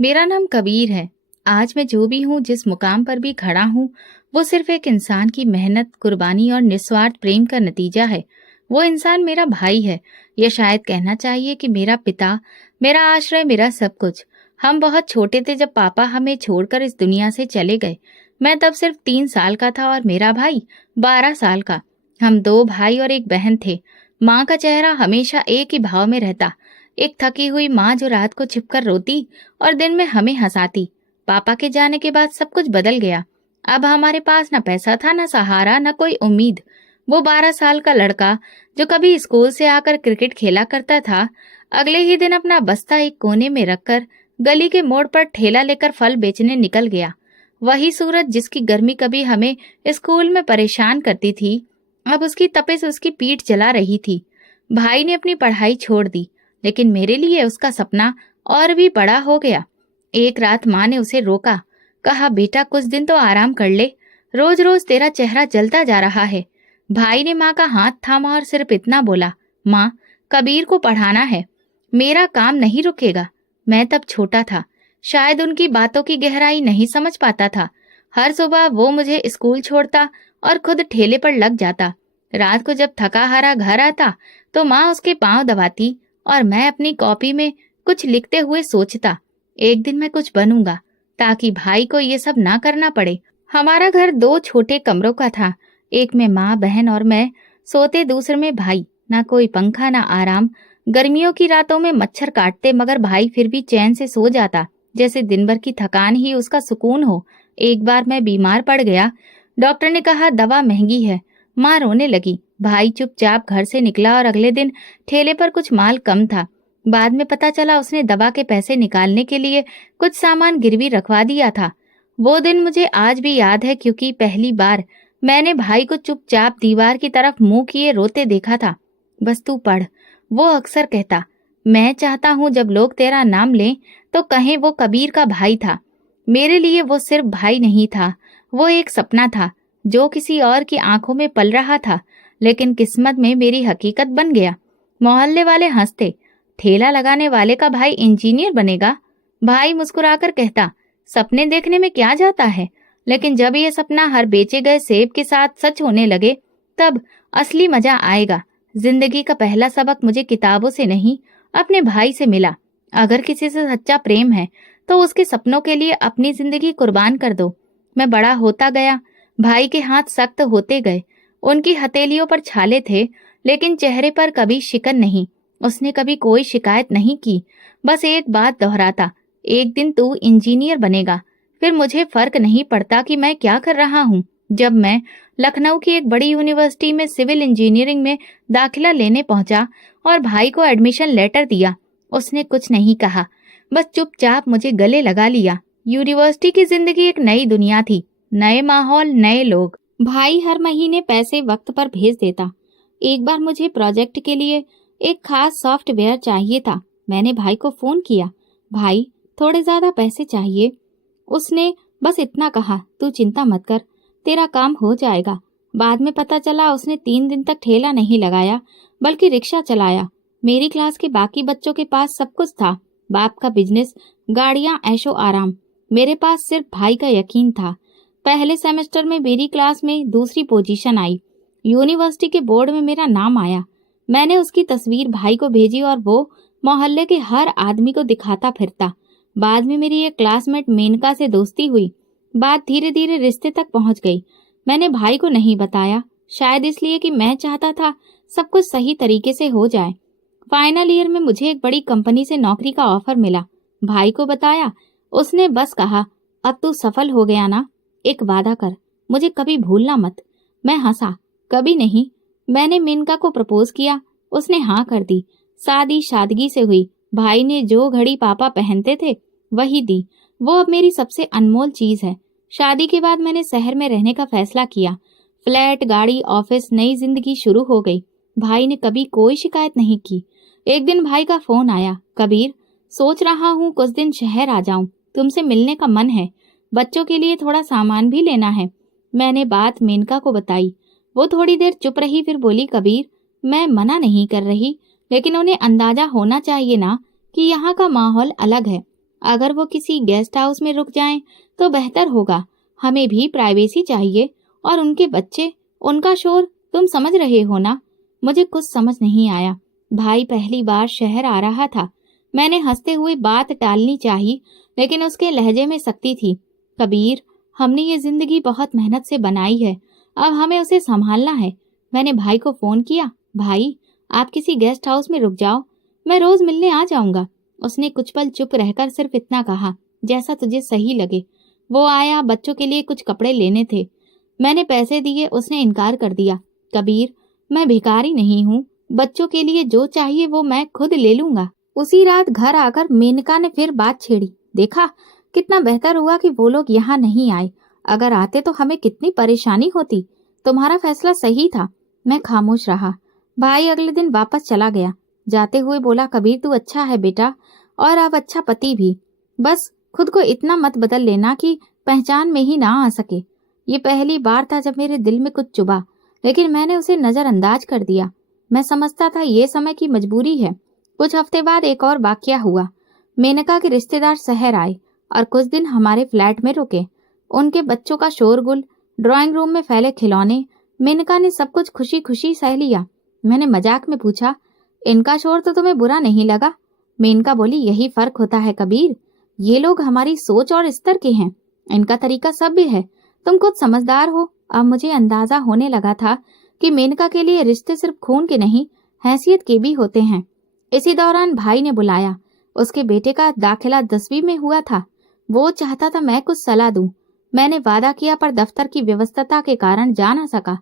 मेरा नाम कबीर है। आज मैं जो भी हूँ, जिस मुकाम पर भी खड़ा हूँ, वो सिर्फ एक इंसान की मेहनत, कुर्बानी और निस्वार्थ प्रेम का नतीजा है। वो इंसान मेरा भाई है, या शायद कहना चाहिए कि मेरा पिता, मेरा आश्रय, मेरा सब कुछ। हम बहुत छोटे थे जब पापा हमें छोड़कर इस दुनिया से चले गए। मैं तब सिर्फ 3 साल का था और मेरा भाई 12 साल का। हम दो भाई और एक बहन थे। माँ का चेहरा हमेशा एक ही भाव में रहता, एक थकी हुई माँ जो रात को छिपकर रोती और दिन में हमें हंसाती। पापा के जाने के बाद सब कुछ बदल गया। अब हमारे पास न पैसा था, न सहारा, न कोई उम्मीद। वो 12 साल का लड़का जो कभी स्कूल से आकर क्रिकेट खेला करता था, अगले ही दिन अपना बस्ता एक कोने में रखकर गली के मोड़ पर ठेला लेकर फल बेचने निकल गया। वही सूरज जिसकी गर्मी कभी हमें स्कूल में परेशान करती थी, अब उसकी तपिश उसकी पीठ जला रही थी। भाई ने अपनी पढ़ाई छोड़ दी, लेकिन मेरे लिए उसका सपना और भी बड़ा हो गया। एक रात माँ ने उसे रोका, कहा, बेटा कुछ दिन तो आराम कर ले, रोज रोज तेरा चेहरा जलता जा रहा है। भाई ने माँ का हाथ थामा और सिर्फ इतना बोला, माँ, कबीर को पढ़ाना है, मेरा काम नहीं रुकेगा। मैं तब छोटा था, शायद उनकी बातों की गहराई नहीं समझ पाता था। हर सुबह वो मुझे स्कूल छोड़ता और खुद ठेले पर लग जाता। रात को जब थका हारा घर आता तो माँ उसके पांव दबाती और मैं अपनी कॉपी में कुछ लिखते हुए सोचता, एक दिन मैं कुछ बनूंगा ताकि भाई को ये सब ना करना पड़े। हमारा घर 2 छोटे कमरों का था, एक में माँ, बहन और मैं सोते, दूसरे में भाई। ना कोई पंखा, ना आराम। गर्मियों की रातों में मच्छर काटते, मगर भाई फिर भी चैन से सो जाता, जैसे दिन भर की थकान ही उसका सुकून हो। एक बार मैं बीमार पड़ गया। डॉक्टर ने कहा दवा महंगी है। माँ रोने लगी। भाई चुपचाप घर से निकला और अगले दिन ठेले पर कुछ माल कम था। बाद में पता चला उसने दवा के पैसे निकालने के लिए कुछ सामान गिरवी रखवा दिया था। वो दिन मुझे आज भी याद है, क्योंकि पहली बार मैंने भाई को चुपचाप दीवार की तरफ मुंह किए रोते देखा था। बस तू पढ़, वो अक्सर कहता। मैं चाहता हूँ जब लोग तेरा नाम लें तो कहें वो कबीर का भाई था। मेरे लिए वो सिर्फ भाई नहीं था, वो एक सपना था जो किसी और की आंखों में पल रहा था, लेकिन किस्मत में मेरी हकीकत बन गया। मोहल्ले वाले हंसते, ठेला लगाने वाले का भाई इंजीनियर बनेगा। भाई मुस्कुराकर कहता, सपने देखने में क्या जाता है। लेकिन जब ये सपना हर बेचे गए सेब के साथ सच होने लगे, तब असली मजा आएगा। जिंदगी का पहला सबक मुझे किताबों से नहीं, अपने भाई से मिला। अगर किसी से सच्चा प्रेम है तो उसके सपनों के लिए अपनी जिंदगी कुर्बान कर दो। मैं बड़ा होता गया, भाई के हाथ सख्त होते गए। उनकी हथेलियों पर छाले थे, लेकिन चेहरे पर कभी शिकन नहीं। उसने कभी कोई शिकायत नहीं की, बस एक बात दोहराता, एक दिन तू इंजीनियर बनेगा। फिर मुझे फर्क नहीं पड़ता कि मैं क्या कर रहा हूँ। जब मैं लखनऊ की एक बड़ी यूनिवर्सिटी में सिविल इंजीनियरिंग में दाखिला लेने पहुंचा और भाई को एडमिशन लेटर दिया, उसने कुछ नहीं कहा, बस चुपचाप मुझे गले लगा लिया। यूनिवर्सिटी की जिंदगी एक नई दुनिया थी, नए माहौल, नए लोग। भाई हर महीने पैसे वक्त पर भेज देता। एक बार मुझे प्रोजेक्ट के लिए एक खास सॉफ्टवेयर चाहिए था। मैंने भाई को फोन किया, भाई थोड़े ज्यादा पैसे चाहिए। उसने बस इतना कहा, तू चिंता मत कर, तेरा काम हो जाएगा। बाद में पता चला उसने 3 दिन तक ठेला नहीं लगाया, बल्कि रिक्शा चलाया। मेरी क्लास के बाकी बच्चों के पास सब कुछ था, बाप का बिजनेस, गाड़ियां, ऐशो आराम। मेरे पास सिर्फ भाई का यकीन था। पहले सेमेस्टर में मेरी क्लास में दूसरी पोजीशन आई। यूनिवर्सिटी के बोर्ड में मेरा नाम आया। मैंने उसकी तस्वीर भाई को भेजी और वो मोहल्ले के हर आदमी को दिखाता फिरता। बाद में मेरी एक क्लासमेट मेनका से दोस्ती हुई। बात धीरे धीरे रिश्ते तक पहुंच गई। मैंने भाई को नहीं बताया, शायद इसलिए कि मैं चाहता था सब कुछ सही तरीके से हो जाए। फाइनल ईयर में मुझे एक बड़ी कंपनी से नौकरी का ऑफर मिला। भाई को बताया, उसने बस कहा, अब तू सफल हो गया ना, एक वादा कर, मुझे कभी भूलना मत। मैं हंसा, कभी नहीं। मैंने मेनका को प्रपोज किया, उसने हाँ कर दी। शादी सादगी से हुई। भाई ने जो घड़ी पापा पहनते थे वही दी। वो अब मेरी सबसे अनमोल चीज है। शादी के बाद मैंने शहर में रहने का फैसला किया। फ्लैट, गाड़ी, ऑफिस, नई जिंदगी शुरू हो गई। भाई ने कभी कोई शिकायत नहीं की। एक दिन भाई का फोन आया, कबीर, सोच रहा हूँ कुछ दिन शहर आ जाऊं, तुमसे मिलने का मन है, बच्चों के लिए थोड़ा सामान भी लेना है। मैंने बात मेनका को बताई। वो थोड़ी देर चुप रही, फिर बोली, कबीर, मैं मना नहीं कर रही, लेकिन उन्हें अंदाजा होना चाहिए ना कि यहाँ का माहौल अलग है। अगर वो किसी गेस्ट हाउस में रुक जाएं तो बेहतर होगा। हमें भी प्राइवेसी चाहिए। और उनके बच्चे, उनका शोर, तुम समझ रहे हो ना। मुझे कुछ समझ नहीं आया। भाई पहली बार शहर आ रहा था। मैंने हंसते हुए बात टालनी चाहिए, लेकिन उसके लहजे में सख्ती थी। कबीर, हमने ये जिंदगी बहुत मेहनत से बनाई है, अब हमें उसे संभालना है। मैंने भाई को फोन किया। भाई, आप किसी गेस्ट हाउस में रुक जाओ, मैं रोज मिलने आ जाऊंगा। उसने कुछ पल चुप रहकर सिर्फ इतना कहा, जैसा तुझे सही लगे। वो आया, बच्चों के लिए कुछ कपड़े लेने थे। मैंने पैसे दिए, उसने इनकार कर दिया। कबीर, मैं भिखारी नहीं हूँ, बच्चों के लिए जो चाहिए वो मैं खुद ले लूंगा। उसी रात घर आकर मेनका ने फिर बात छेड़ी। देखा, कितना बेहतर हुआ कि वो लोग यहाँ नहीं आए। अगर आते तो हमें कितनी परेशानी होती। तुम्हारा फैसला सही था। मैं खामोश रहा। भाई अगले दिन वापस चला गया। जाते हुए बोला, कबीर तू अच्छा है बेटा, और अब अच्छा पति भी। बस खुद को इतना मत बदल लेना कि पहचान में ही ना आ सके। ये पहली बार था जब मेरे दिल में कुछ चुभा, लेकिन मैंने उसे नजरअंदाज कर दिया। मैं समझता था ये समय की मजबूरी है। कुछ हफ्ते बाद एक और वाकया हुआ। मेनका के रिश्तेदार शहर आए और कुछ दिन हमारे फ्लैट में रुके। उनके बच्चों का शोरगुल, ड्राइंग रूम में फैले खिलौने, मेनका ने सब कुछ खुशी खुशी सह लिया। मैंने मजाक में पूछा, इनका शोर तो तुम्हें बुरा नहीं लगा? मेनका बोली, यही फर्क होता है कबीर, ये लोग हमारी सोच और स्तर के हैं, इनका तरीका सभ्य है। तुम खुद समझदार हो। अब मुझे अंदाजा होने लगा था कि मेनका के लिए रिश्ते सिर्फ खून के नहीं, हैसियत के भी होते हैं। इसी दौरान भाई ने बुलाया। उसके बेटे का दाखिला 10वीं में हुआ था। वो चाहता था मैं कुछ सलाह दूं। मैंने वादा किया, पर दफ्तर की व्यस्तता के कारण जा ना सका।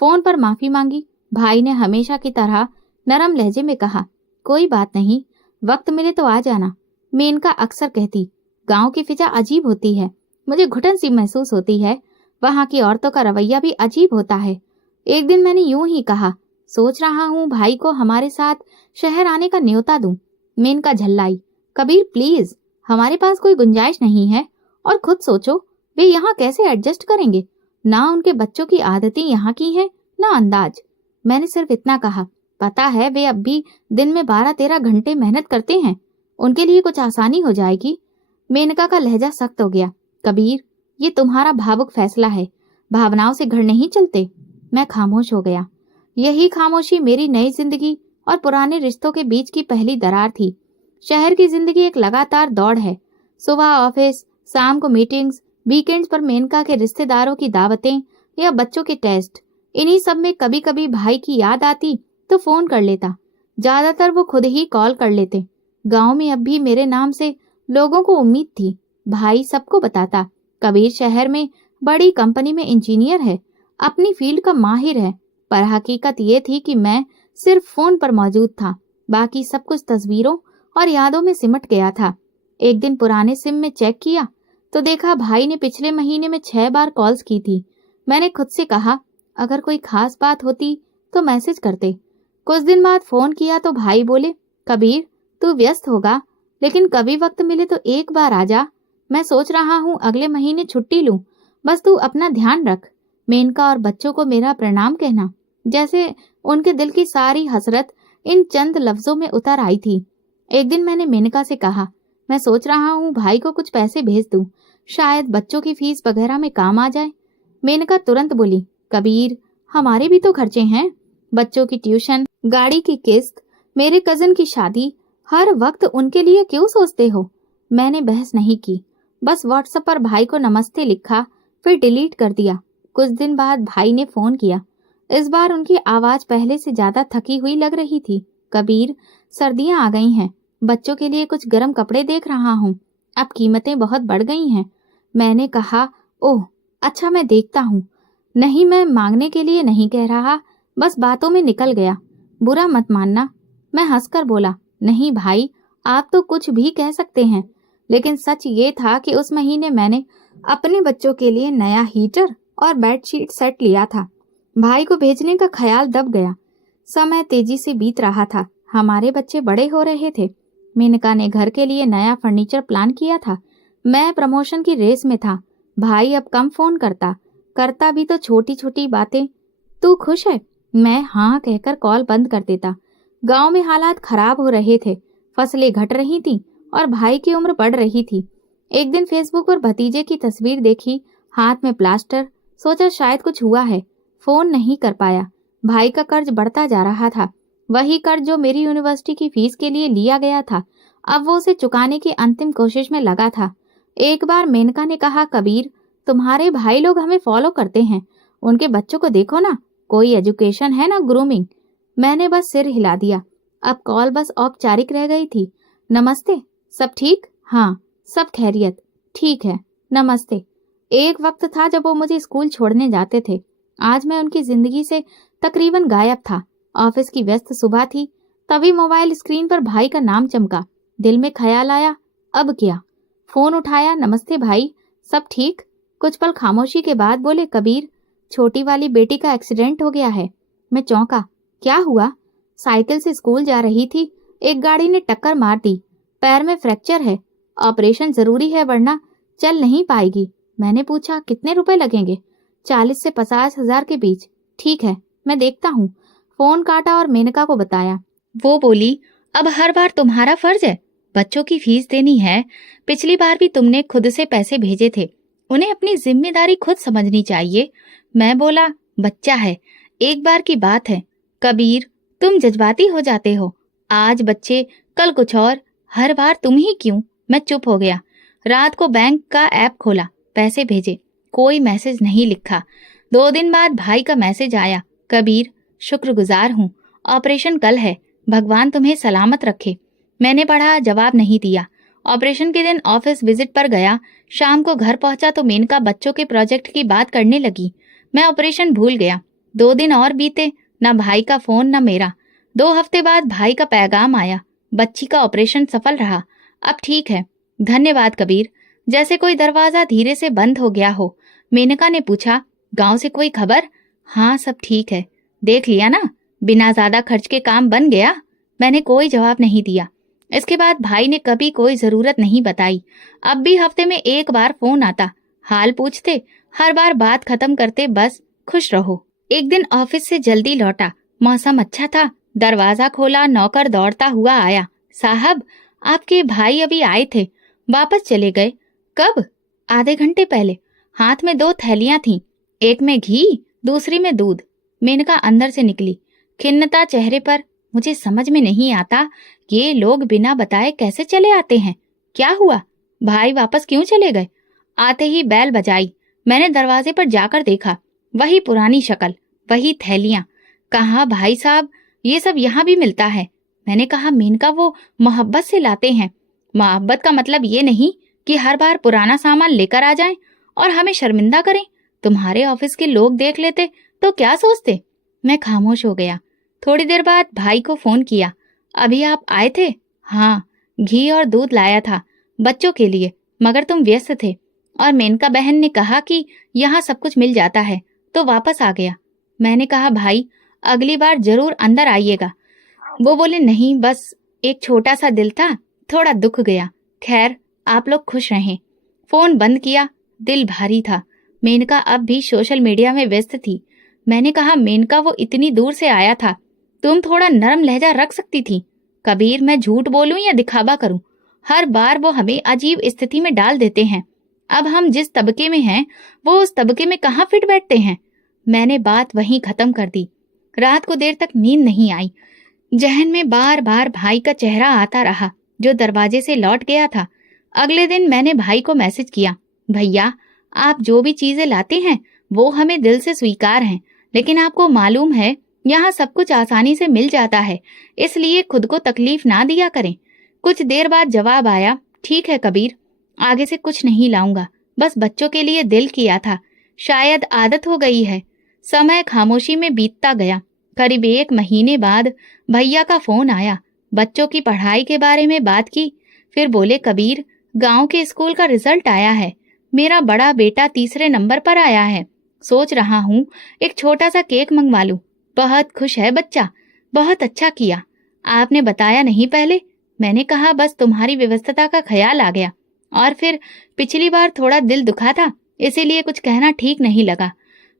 फोन पर माफी मांगी। भाई ने हमेशा की तरह नरम लहजे में कहा, कोई बात नहीं, वक्त मिले तो आ जाना। मेनका अक्सर कहती, गांव की फिजा अजीब होती है, मुझे घुटन सी महसूस होती है। वहां की औरतों का रवैया भी अजीब होता है। एक दिन मैंने यूं ही कहा, सोच रहा हूँ भाई को हमारे साथ शहर आने का न्योता दूं। मेनका झल्लाई, कबीर प्लीज, हमारे पास कोई गुंजाइश नहीं है। और खुद सोचो, वे यहाँ कैसे एडजस्ट करेंगे? ना उनके बच्चों की आदतें यहाँ की हैं, ना अंदाज। मैंने सिर्फ इतना कहा, पता है वे अब भी दिन में 12-13 घंटे मेहनत करते हैं, उनके लिए कुछ आसानी हो जाएगी। मेनका का लहजा सख्त हो गया। कबीर, ये तुम्हारा भावुक फैसला है, भावनाओं से घर नहीं चलते। मैं खामोश हो गया। यही खामोशी मेरी नई जिंदगी और पुराने रिश्तों के बीच की पहली दरार थी। शहर की जिंदगी एक लगातार दौड़ है। सुबह ऑफिस, शाम को मीटिंग्स, वीकेंड्स पर मेनका के रिश्तेदारों की दावतें या बच्चों के टेस्ट। इन्हीं सब में कभी कभी भाई की याद आती तो फोन कर लेता। ज्यादातर वो खुद ही कॉल कर लेते। गांव में अब भी मेरे नाम से लोगों को उम्मीद थी। भाई सबको बताता, कबीर शहर में बड़ी कंपनी में इंजीनियर है, अपनी फील्ड का माहिर है। पर हकीकत ये थी कि मैं सिर्फ फोन पर मौजूद था, बाकी सब कुछ तस्वीरों और यादों में सिमट गया था। एक दिन पुराने सिम में चेक किया तो देखा भाई ने पिछले महीने में 6 बार कॉल्स की थी। मैंने खुद से कहा, अगर कोई खास बात होती तो मैसेज करते। कुछ दिन बाद फोन किया तो भाई बोले, कबीर तू व्यस्त होगा, लेकिन कभी वक्त मिले तो एक बार आ जा। मैं सोच रहा हूँ अगले महीने छुट्टी लूं, बस तू अपना ध्यान रख। मेनका और बच्चों को मेरा प्रणाम कहना। जैसे उनके दिल की सारी हसरत इन चंद लफ्जों में उतर आई थी। एक दिन मैंने मेनका से कहा, मैं सोच रहा हूँ भाई को कुछ पैसे भेज दूं, शायद बच्चों की फीस वगैरह में काम आ जाए। मेनका तुरंत बोली, कबीर हमारे भी तो खर्चे हैं, बच्चों की ट्यूशन, गाड़ी की किस्त, मेरे कजन की शादी, हर वक्त उनके लिए क्यों सोचते हो? मैंने बहस नहीं की, बस व्हाट्सएप पर भाई को नमस्ते लिखा, फिर डिलीट कर दिया। कुछ दिन बाद भाई ने फोन किया। इस बार उनकी आवाज पहले से ज्यादा थकी हुई लग रही थी। कबीर, सर्दियां आ गई हैं, बच्चों के लिए कुछ गर्म कपड़े देख रहा हूँ, अब कीमतें बहुत बढ़ गई हैं। मैंने कहा, ओह अच्छा मैं देखता हूँ। नहीं, मैं मांगने के लिए नहीं कह रहा, बस बातों में निकल गया, बुरा मत मानना। मैं हंसकर बोला, नहीं भाई, आप तो कुछ भी कह सकते हैं। लेकिन सच ये था कि उस महीने मैंने अपने बच्चों के लिए नया हीटर और बेडशीट सेट लिया था। भाई को भेजने का ख्याल दब गया। समय तेजी से बीत रहा था, हमारे बच्चे बड़े हो रहे थे। मेनका ने घर के लिए नया फर्नीचर प्लान किया था। मैं प्रमोशन की रेस में था। भाई अब कम फोन करता भी तो छोटी छोटी बातें, तू खुश है? मैं हाँ कहकर कॉल बंद कर देता। गांव में हालात खराब हो रहे थे, फसलें घट रही थीं और भाई की उम्र बढ़ रही थी। एक दिन फेसबुक पर भतीजे की तस्वीर देखी, हाथ में प्लास्टर। सोचा शायद कुछ हुआ है। फोन नहीं कर पाया। भाई का कर्ज बढ़ता जा रहा था। वही कर्ज जो मेरी यूनिवर्सिटी की फीस के लिए लिया गया था, अब वो उसे चुकाने की अंतिम कोशिश में लगा था। एक बार मेनका ने कहा, कबीर, तुम्हारे भाई लोग हमें फॉलो करते हैं, उनके बच्चों को देखो ना, कोई एजुकेशन है ना ग्रूमिंग। मैंने बस सिर हिला दिया। अब कॉल बस औपचारिक रह गई थी। नमस्ते, सब ठीक? हाँ, सब खैरियत। ठीक है, नमस्ते। एक वक्त था जब वो मुझे स्कूल छोड़ने जाते थे। आज मैं उनकी जिंदगी से तकरीबन गायब था। ऑफिस की व्यस्त सुबह थी, तभी मोबाइल स्क्रीन पर भाई का नाम चमका। दिल में ख्याल आया, अब क्या? फोन उठाया। नमस्ते भाई, सब ठीक? कुछ पल खामोशी के बाद बोले, कबीर, छोटी वाली बेटी का एक्सीडेंट हो गया है। मैं चौंका। क्या हुआ? साइकिल से स्कूल जा रही थी, एक गाड़ी ने टक्कर मार दी। पैर में फ्रैक्चर है, ऑपरेशन जरूरी है वरना चल नहीं पाएगी। मैंने पूछा, कितने रुपए लगेंगे? 40 से 50 हजार के बीच। ठीक है, मैं देखता हूँ। फोन काटा और मेनका को बताया। वो बोली, अब हर बार तुम्हारा फर्ज है, बच्चों की फीस देनी है। पिछली बार भी तुमने खुद से पैसे भेजे थे, उन्हें अपनी जिम्मेदारी खुद समझनी चाहिए। मैं बोला, बच्चा है, एक बार की बात है। कबीर, तुम जज्बाती हो जाते हो। आज बच्चे, कल कुछ और, हर बार तुम ही क्यों? मैं चुप हो गया। रात को बैंक का ऐप खोला, पैसे भेजे, कोई मैसेज नहीं लिखा। 2 दिन बाद भाई का मैसेज आया, कबीर, शुक्रगुजार हूँ, ऑपरेशन कल है, भगवान तुम्हें सलामत रखे। मैंने पढ़ा, जवाब नहीं दिया। ऑपरेशन के दिन ऑफिस विजिट पर गया। शाम को घर पहुंचा तो मेनका बच्चों के प्रोजेक्ट की बात करने लगी। मैं ऑपरेशन भूल गया। 2 दिन और बीते, न भाई का फोन न मेरा। 2 हफ्ते बाद भाई का पैगाम आया, बच्ची का ऑपरेशन सफल रहा, अब ठीक है। धन्यवाद कबीर। जैसे कोई दरवाजा धीरे से बंद हो गया हो। मेनका ने पूछा, गांव से कोई खबर? हाँ, सब ठीक है। देख लिया ना, बिना ज्यादा खर्च के काम बन गया। मैंने कोई जवाब नहीं दिया। इसके बाद भाई ने कभी कोई जरूरत नहीं बताई। अब भी हफ्ते में एक बार फोन आता, हाल पूछते, हर बार बात खत्म करते, बस खुश रहो। एक दिन ऑफिस से जल्दी लौटा, मौसम अच्छा था। दरवाजा खोला, नौकर दौड़ता हुआ आया, साहब, आपके भाई अभी आए थे, वापस चले गए। कब? आधे घंटे पहले। हाथ में 2 थैलियां थीं, एक में घी, दूसरी में दूध। मेनका अंदर से निकली, खिन्नता चेहरे पर। मुझे समझ में नहीं आता, ये लोग बिना बताए कैसे चले आते हैं? क्या हुआ? भाई वापस क्यों चले गए? आते ही बैल बजाई। मैंने दरवाजे पर जाकर देखा, वही पुरानी शक्ल, वही थैलियां। कहा, भाई साहब, ये सब यहाँ भी मिलता है? मैंने कहा, मेनका, वो मोहब्बत से लाते हैं। मोहब्बत का मतलब ये नहीं कि हर बार पुराना सामान लेकर आ जाएं और हमें शर्मिंदा करें। तुम्हारे ऑफिस के लोग देख लेते तो क्या सोचते? मैं खामोश हो गया। थोड़ी देर बाद भाई को फोन किया, अभी आप आए थे? हाँ, घी और दूध लाया था बच्चों के लिए, मगर तुम व्यस्त थे। और मेनका बहन ने कहा कि यहाँ सब कुछ मिल जाता है, तो वापस आ गया। मैंने कहा, भाई, अगली बार जरूर अंदर आइएगा। वो बोले, नहीं, बस एक छोटा सा दिल था, थोड़ा दुख गया। खैर, आप लोग खुश रहें। फोन बंद किया। दिल भारी था। मेनका अब भी सोशल मीडिया में व्यस्त थी। मैंने कहा, मेनका, वो इतनी दूर से आया था, तुम थोड़ा नरम लहजा रख सकती थी। कबीर, मैं झूठ बोलूं या दिखावा करूं? हर बार वो हमें अजीब स्थिति में डाल देते हैं। अब हम जिस तबके में हैं, वो उस तबके में कहाँ फिट बैठते हैं। मैंने बात वहीं खत्म कर दी। रात को देर तक नींद नहीं आई। जहन में बार बार भाई का चेहरा आता रहा, जो दरवाजे से लौट गया था। अगले दिन मैंने भाई को मैसेज किया, भैया, आप जो भी चीजें लाते हैं वो हमें दिल से स्वीकार हैं, लेकिन आपको मालूम है यहाँ सब कुछ आसानी से मिल जाता है, इसलिए खुद को तकलीफ ना दिया करें। कुछ देर बाद जवाब आया, ठीक है कबीर, आगे से कुछ नहीं लाऊंगा, बस बच्चों के लिए दिल किया था, शायद आदत हो गई है। समय खामोशी में बीतता गया। करीब 1 महीने बाद भैया का फोन आया। बच्चों की पढ़ाई के बारे में बात की। फिर बोले, कबीर, गांव के स्कूल का रिजल्ट आया है, मेरा बड़ा बेटा 3रे नंबर पर आया है। सोच रहा हूँ एक छोटा सा केक मंगवा लूं। बहुत खुश है बच्चा, बहुत अच्छा किया। आपने बताया नहीं पहले? मैंने कहा, बस तुम्हारी व्यवस्था का ख्याल आ गया, और फिर पिछली बार थोड़ा दिल दुखा था, इसीलिए कुछ कहना ठीक नहीं लगा।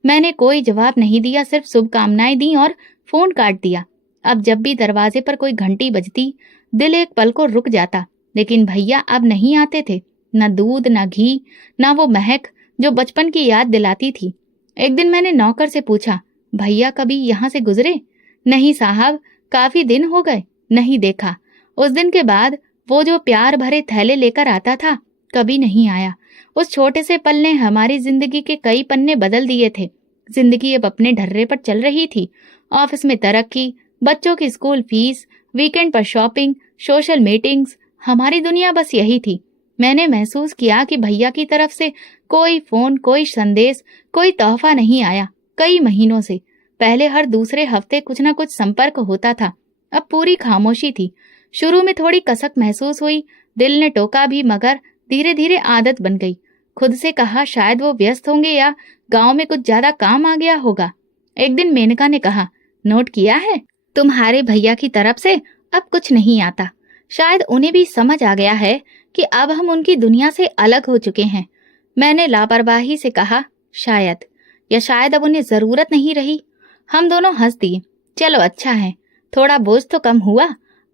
मैंने कोई जवाब नहीं दिया, सिर्फ शुभकामनाएं दी और फोन काट दिया। अब जब भी दरवाजे पर कोई घंटी बजती, दिल एक पल को रुक जाता। लेकिन भैया अब नहीं आते थे। न दूध, न घी, न वो महक जो बचपन की याद दिलाती थी। एक दिन मैंने नौकर से पूछा, भैया कभी यहाँ से गुजरे? नहीं साहब, काफी दिन हो गए, नहीं देखा। उस दिन के बाद वो जो प्यार भरे थैले लेकर आता था, कभी नहीं आया। उस छोटे से पल ने हमारी जिंदगी के कई पन्ने बदल दिए थे। जिंदगी अब अपने ढर्रे पर चल रही थी। ऑफिस में तरक्की, बच्चों की स्कूल फीस, वीकेंड पर शॉपिंग, सोशल मीटिंग्स, हमारी दुनिया बस यही थी। मैंने महसूस किया कि भैया की तरफ से कोई फोन, कोई संदेश, कोई तोहफा नहीं आया कई महीनों से। पहले हर दूसरे हफ्ते कुछ न कुछ संपर्क होता था, अब पूरी खामोशी थी। शुरू में थोड़ी कसक महसूस हुई, दिल ने टोका भी, मगर धीरे धीरे आदत बन गई। खुद से कहा शायद वो व्यस्त होंगे या गांव में कुछ ज्यादा काम आ गया होगा। एक दिन मेनका ने कहा, नोट किया है, तुम्हारे भैया की तरफ से अब कुछ नहीं आता। शायद उन्हें भी समझ आ गया है कि अब हम उनकी दुनिया से अलग हो चुके हैं। मैंने लापरवाही से कहा, शायद, या शायद अब उन्हें जरूरत नहीं रही। हम दोनों हंस दिए। चलो अच्छा है, थोड़ा बोझ तो कम हुआ।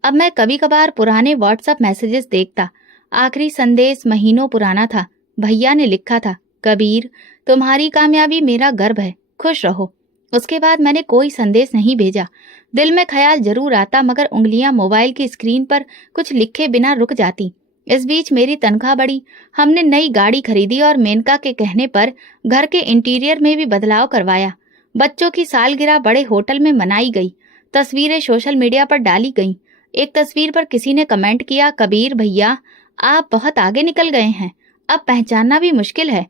अब मैं कभी कभार पुराने व्हाट्सएप मैसेजेस देखता। आखिरी संदेश महीनों पुराना था। भैया ने लिखा था, कबीर, तुम्हारी कामयाबी मेरा गर्व है, खुश रहो। उसके बाद मैंने कोई संदेश नहीं भेजा। दिल में ख्याल जरूर आता, मगर उंगलियां मोबाइल की स्क्रीन पर कुछ लिखे बिना रुक जाती। इस बीच मेरी तनख्वाह बढ़ी। हमने नई गाड़ी खरीदी और मेनका के कहने पर घर के इंटीरियर में भी बदलाव करवाया। बच्चों की सालगिरह बड़े होटल में मनाई गई। तस्वीरें सोशल मीडिया पर डाली गईं। एक तस्वीर पर किसी ने कमेंट किया, कबीर भैया, आप बहुत आगे निकल गए हैं, अब पहचानना भी मुश्किल है।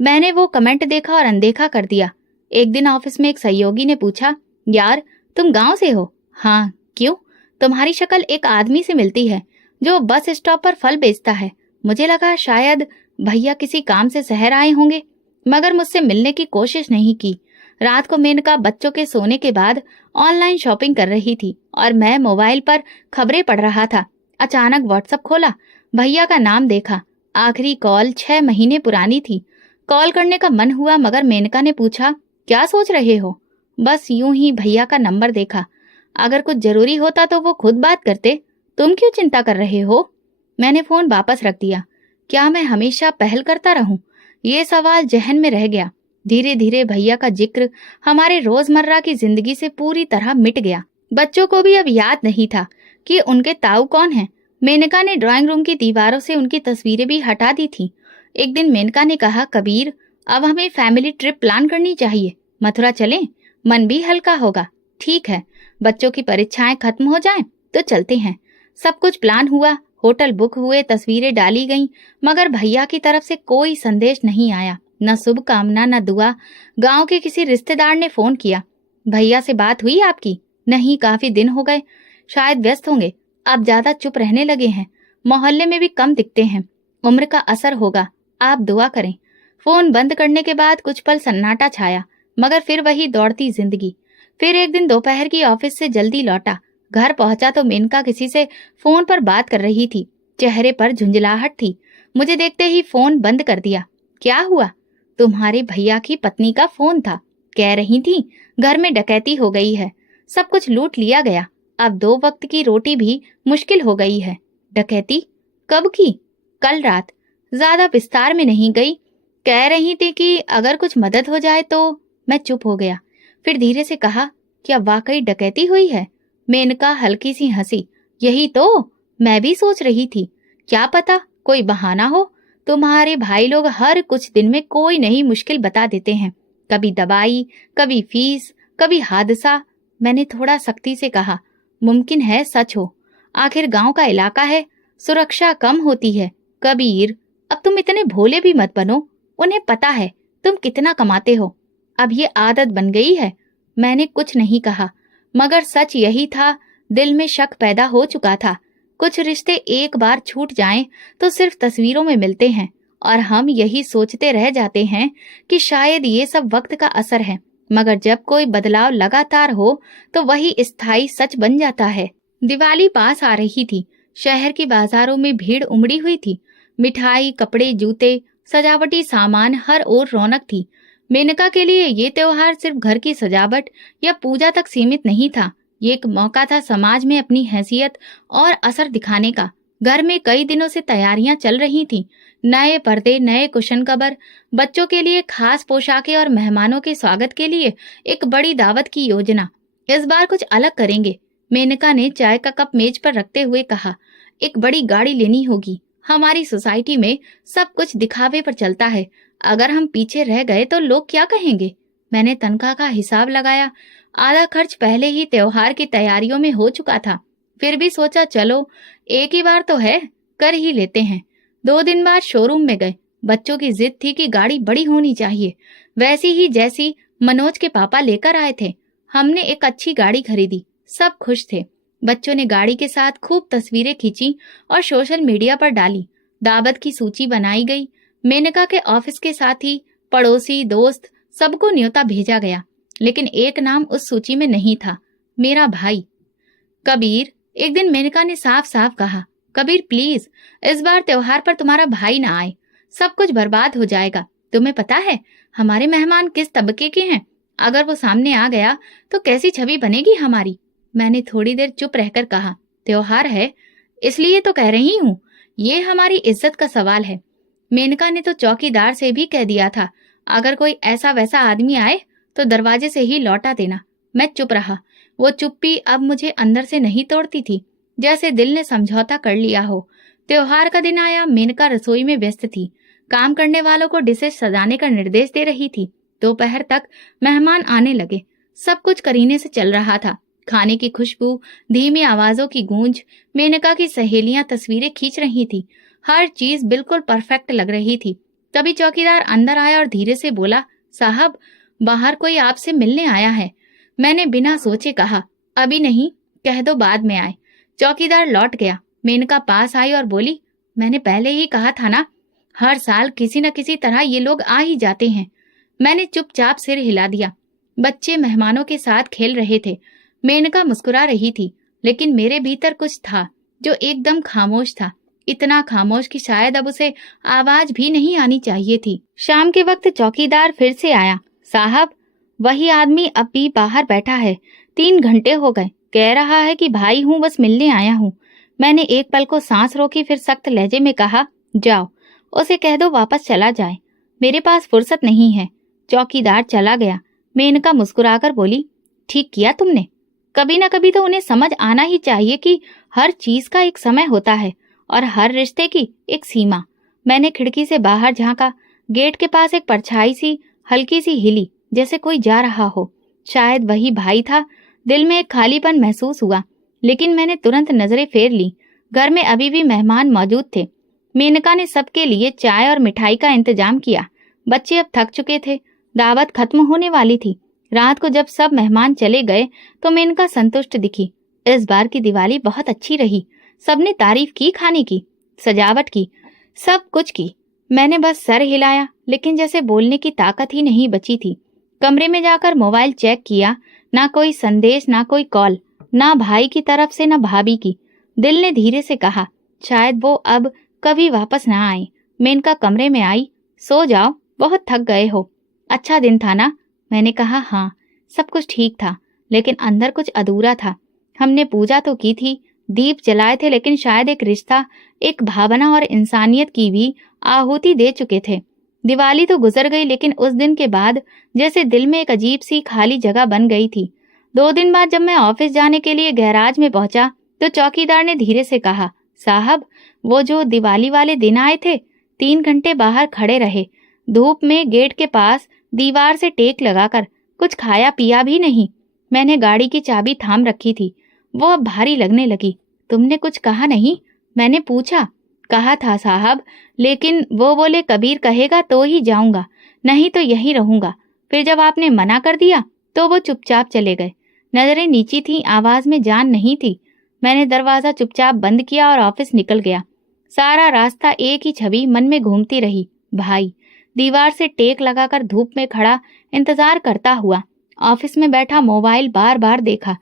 मैंने वो कमेंट देखा और अनदेखा कर दिया। एक दिन ऑफिस में एक सहयोगी ने पूछा, यार तुम गांव से हो? हाँ, क्यों? तुम्हारी शक्ल एक आदमी से मिलती है जो बस स्टॉप पर फल बेचता है। मुझे लगा शायद भैया किसी काम से शहर आए होंगे, मगर मुझसे मिलने की कोशिश नहीं की। रात को मेनका बच्चों के सोने के बाद ऑनलाइन शॉपिंग कर रही थी और मैं मोबाइल पर खबरें पढ़ रहा था। अचानक व्हाट्सएप खोला, भैया का नाम देखा। आखिरी कॉल 6 महीने पुरानी थी। कॉल करने का मन हुआ, मगर मेनका ने पूछा, क्या सोच रहे हो? बस यूं ही भैया का नंबर देखा। अगर कुछ जरूरी होता तो वो खुद बात करते, तुम क्यों चिंता कर रहे हो? मैंने फोन वापस रख दिया। क्या मैं हमेशा पहल करता रहूं? ये सवाल जहन में रह गया। धीरे धीरे भैया का जिक्र हमारे रोजमर्रा की जिंदगी से पूरी तरह मिट गया। बच्चों को भी अब याद नहीं था कि उनके ताऊ कौन हैं। मेनका ने ड्राइंग रूम की दीवारों से उनकी तस्वीरें भी हटा दी थी। एक दिन मेनका ने कहा, कबीर, अब हमें फैमिली ट्रिप प्लान करनी चाहिए। मथुरा चलें, मन भी हल्का होगा। ठीक है, बच्चों की परीक्षाएं खत्म हो जाएं तो चलते हैं। सब कुछ प्लान हुआ, होटल बुक हुए, तस्वीरें डाली गईं, मगर भैया की तरफ से कोई संदेश नहीं आया, न शुभकामना न दुआ। गांव के किसी रिश्तेदार ने फोन किया, भैया से बात हुई आपकी? नहीं, काफी दिन हो गए, शायद व्यस्त होंगे, अब ज्यादा चुप रहने लगे हैं, मोहल्ले में भी कम दिखते हैं, उम्र का असर होगा, आप दुआ करें। फोन बंद करने के बाद कुछ पल सन्नाटा छाया, मगर फिर वही दौड़ती जिंदगी। फिर एक दिन दोपहर की ऑफिस से जल्दी लौटा। घर पहुंचा तो मेनका किसी से फोन पर बात कर रही थी। चेहरे पर झुंझलाहट थी। मुझे देखते ही फोन बंद कर दिया। क्या हुआ? तुम्हारे भैया की पत्नी का फोन था, कह रही थी घर में डकैती हो गई है, सब कुछ लूट लिया गया, अब 2 वक्त की रोटी भी मुश्किल हो गई है। डकैती? कब की? कल रात। ज्यादा विस्तार में नहीं गई, कह रही थी कि अगर कुछ मदद हो जाए तो। मैं चुप हो गया। फिर धीरे से कहा, क्या वाकई डकैती हुई है? मेनका हल्की सी हंसी। यही तो मैं भी सोच रही थी, क्या पता कोई बहाना हो। तुम्हारे भाई लोग हर कुछ दिन में कोई नई मुश्किल बता देते हैं, कभी दवाई, कभी फीस, कभी हादसा। मैंने थोड़ा सख्ती से कहा, मुमकिन है सच हो, आखिर गांव का इलाका है, सुरक्षा कम होती है। कबीर, अब तुम इतने भोले भी मत बनो, उन्हें पता है तुम कितना कमाते हो, अब ये आदत बन गई है। मैंने कुछ नहीं कहा, मगर सच यही था, दिल में शक पैदा हो चुका था। कुछ रिश्ते एक बार छूट जाएं तो सिर्फ तस्वीरों में मिलते हैं, और हम यही सोचते रह जाते हैं कि शायद ये सब वक्त का असर है। मगर जब कोई बदलाव लगातार हो तो वही स्थायी सच बन जाता है। दिवाली पास आ रही थी। शहर के बाजारों में भीड़ उमड़ी हुई थी। मिठाई, कपड़े, जूते, सजावटी सामान, हर ओर रौनक थी। मेनका के लिए ये त्योहार सिर्फ घर की सजावट या पूजा तक सीमित नहीं था, ये एक मौका था समाज में अपनी हैसियत और असर दिखाने का। घर में कई दिनों से तैयारियां चल रही थीं। नए पर्दे, नए कुशन कवर, बच्चों के लिए खास पोशाकें और मेहमानों के स्वागत के लिए एक बड़ी दावत की योजना। इस बार कुछ अलग करेंगे, मेनका ने चाय का कप मेज पर रखते हुए कहा। एक बड़ी गाड़ी लेनी होगी। हमारी सोसाइटी में सब कुछ दिखावे पर चलता है। अगर हम पीछे रह गए तो लोग क्या कहेंगे? मैंने तनख्वाह का हिसाब लगाया। आधा खर्च पहले ही त्योहार की तैयारियों में हो चुका था। फिर भी सोचा चलो एक ही बार तो है, कर ही लेते हैं। 2 दिन बाद शोरूम में गए। बच्चों की जिद थी कि गाड़ी बड़ी होनी चाहिए, वैसी ही जैसी मनोज के पापा लेकर आए थे। हमने एक अच्छी गाड़ी खरीदी। सब खुश थे। बच्चों ने गाड़ी के साथ खूब तस्वीरें खींची और सोशल मीडिया पर डाली। दावत की सूची बनाई गई। मेनका के ऑफिस के साथी, पड़ोसी, दोस्त सबको न्योता भेजा गया, लेकिन एक नाम उस सूची में नहीं था, मेरा भाई कबीर। एक दिन मेनका ने साफ साफ कहा, कबीर प्लीज इस बार त्योहार पर तुम्हारा भाई ना आए, सब कुछ बर्बाद हो जाएगा। तुम्हें पता है हमारे मेहमान किस तबके के हैं? अगर वो सामने आ गया तो कैसी छवि बनेगी हमारी। मैंने थोड़ी देर चुप रहकर कहा, त्योहार है इसलिए तो कह रही हूँ, ये हमारी इज्जत का सवाल है। मेनका ने तो चौकीदार से भी कह दिया था, अगर कोई ऐसा वैसा आदमी आए तो दरवाजे से ही लौटा देना। मैं चुप रहा। वो चुप्पी अब मुझे अंदर से नहीं तोड़ती थी, जैसे दिल ने समझौता कर लिया हो। त्योहार का दिन आया। मेनका रसोई में व्यस्त थी, काम करने वालों को डिशेस सजाने का निर्देश दे रही थी। दोपहर तक मेहमान आने लगे। सब कुछ करीने से चल रहा था। खाने की खुशबू, धीमी आवाजों की गूंज, मेनका की सहेलियां तस्वीरें खींच रही थी। हर चीज बिल्कुल परफेक्ट लग रही थी। तभी चौकीदार अंदर आया और धीरे से बोला, साहब बाहर कोई आपसे मिलने आया है। मैंने बिना सोचे कहा, अभी नहीं, कह दो बाद में आए। चौकीदार लौट गया। मेनका पास आई और बोली, मैंने पहले ही कहा था ना, हर साल किसी न किसी तरह ये लोग आ ही जाते हैं। मैंने चुपचाप सिर हिला दिया। बच्चे मेहमानों के साथ खेल रहे थे। मेनका मुस्कुरा रही थी, लेकिन मेरे भीतर कुछ था जो एकदम खामोश था। इतना खामोश कि शायद अब उसे आवाज भी नहीं आनी चाहिए थी। शाम के वक्त चौकीदार फिर से आया। साहब वही आदमी अब भी बाहर बैठा है, 3 घंटे हो गए, कह रहा है कि भाई हूँ, बस मिलने आया हूँ। मैंने एक पल को सांस रोकी, फिर सख्त लहजे में कहा, जाओ उसे कह दो वापस चला जाए, मेरे पास फुर्सत नहीं है। चौकीदार चला गया। मेनका मुस्कुराकर बोली, ठीक किया तुमने। कभी न कभी तो उन्हें समझ आना ही चाहिए कि हर चीज का एक समय होता है और हर रिश्ते की एक सीमा। मैंने खिड़की से बाहर झांका। गेट के पास एक परछाई सी हल्की सी हिली, जैसे कोई जा रहा हो। शायद वही भाई था। दिल में एक खालीपन महसूस हुआ, लेकिन मैंने तुरंत नजरें फेर ली। घर में अभी भी मेहमान मौजूद थे। मेनका ने सबके लिए चाय और मिठाई का इंतजाम किया। बच्चे अब थक चुके थे। दावत खत्म होने वाली थी। रात को जब सब मेहमान चले गए तो मेनका संतुष्ट दिखी। इस बार की दिवाली बहुत अच्छी रही। सबने तारीफ की, खाने की, सजावट की, सब कुछ की। मैंने बस सर हिलाया, लेकिन जैसे बोलने की ताकत ही नहीं बची थी। कमरे में जाकर मोबाइल चेक किया। ना कोई संदेश, ना कोई कॉल, ना भाई की तरफ से, ना भाभी की। दिल ने धीरे से कहा, शायद वो अब कभी वापस ना आए। मेनका कमरे में आई। सो जाओ, बहुत थक गए हो। अच्छा दिन था ना? मैंने कहा, हाँ, सब कुछ ठीक था, लेकिन अंदर कुछ अधूरा था। हमने पूजा तो की थी, दीप जलाए थे, लेकिन शायद एक रिश्ता, एक भावना और इंसानियत की भी आहुति दे चुके थे। दिवाली तो गुजर गई, लेकिन उस दिन के बाद जैसे दिल में एक अजीब सी खाली जगह बन गई थी। 2 दिन बाद जब मैं ऑफिस जाने के लिए गैराज में पहुंचा तो चौकीदार ने धीरे से कहा, साहब वो जो दिवाली वाले दिन आए थे, 3 घंटे बाहर खड़े रहे, धूप में, गेट के पास दीवार से टेक लगाकर, कुछ खाया पिया भी नहीं। मैंने गाड़ी की चाबी थाम रखी थी, वो अब भारी लगने लगी। तुमने कुछ कहा नहीं? मैंने पूछा। कहा था साहब, लेकिन वो बोले कबीर कहेगा तो ही जाऊंगा, नहीं तो यहीं रहूंगा। फिर जब आपने मना कर दिया तो वो चुपचाप चले गए। नजरें नीची थीं, आवाज में जान नहीं थी। मैंने दरवाजा चुपचाप बंद किया और ऑफिस निकल गया। सारा रास्ता एक ही छवि मन में घूमती रही, भाई। दीवार से टेक लगाकर धूप में खड़ा, इंतजार करता हुआ। ऑफिस में बैठा मोबाइल बार बार देखा,